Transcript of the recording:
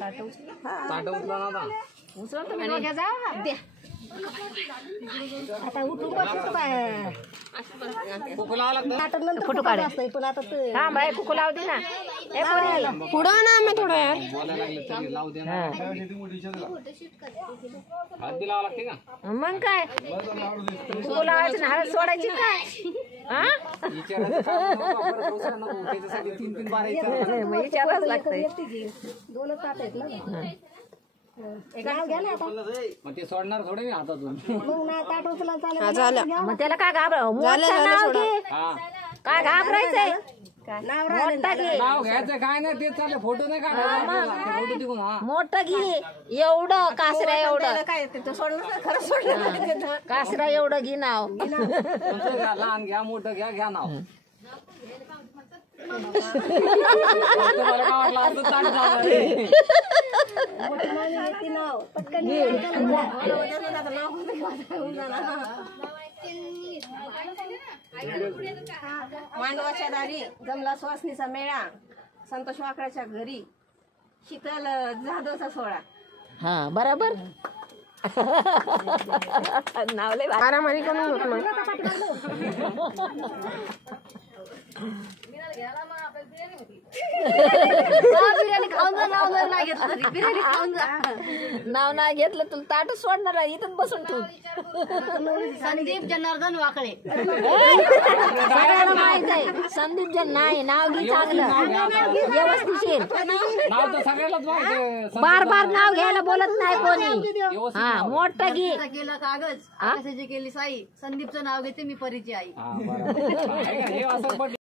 ताट उचला ना आता. उचलून तुम्ही डोक्या जावा द्या. आता उठून बसतो बाय. कुकू लावा लागतं. फोटो काढा. पण आता हा बाय कुकू लाव दे ना. ए पोरी पुढं ना मी थोडं यार. बोलायला लागले तरी लावू दे ना. हात बी लावा लागते का? मग काय कुकू लावायचं ना हळद सोडायची काय हा विचारायचं काम नको, परत दुसऱ्या नको. त्याच्यासाठी 3-3 बार विचारायचं. मग विचारावंच लागतंय. दोनच ताट आहेत ना. एक नाव घ्या ना आता. मग ते सोडणार थोडे मी हातातून. मग ना ताट उचला चालेल. हा झालं. मग त्याला काय नाव घे. हा काय घाबरायचंय मोठा घे. नाव घ्यायचं काय नाही ते चालले. फोटो नाही काढायचा. फोटो तिकून हा मोठं घे एवढं कासरा एवढं काय ते सोडलं खरं सोडलं. कासरा एवढं घे नाव. तुमचं घ्या, लहान घ्या मोठं घ्या, घ्या नाव. तुम्हाला काय वाटलं असं ताट झालं. मांडवाच्या दारी जमला सुवासनीचा मेळा. संतोष वाकड्याच्या घरी शीतल जाधवचा सोहळा. हा बरोबर नाव लय भारी. आरामारी करून होत मग. बिर्याणी खाऊन जा. नाव नाही घेतलं तरी बिर्याणी खाऊन जा. नाव नाही घेतलं तुला ताट सोडणार आहे. इथं बसून ठेव. संदीप जनार्दन वाकळे सगळ्यांना माहित आहे. संदीप जन नाही नाव घे चांगलं व्यवस्थिशीर. नाव तर सगळ्यालाच माहिती आहे. बार बार नाव घ्यायला बोलत नाही कोणी. हा मोठं घे. केलं कागज आकाशाची केली साई. संदीपचं नाव घेते मी परीची आई. हा, बरोबर. आहे का? हे असं पण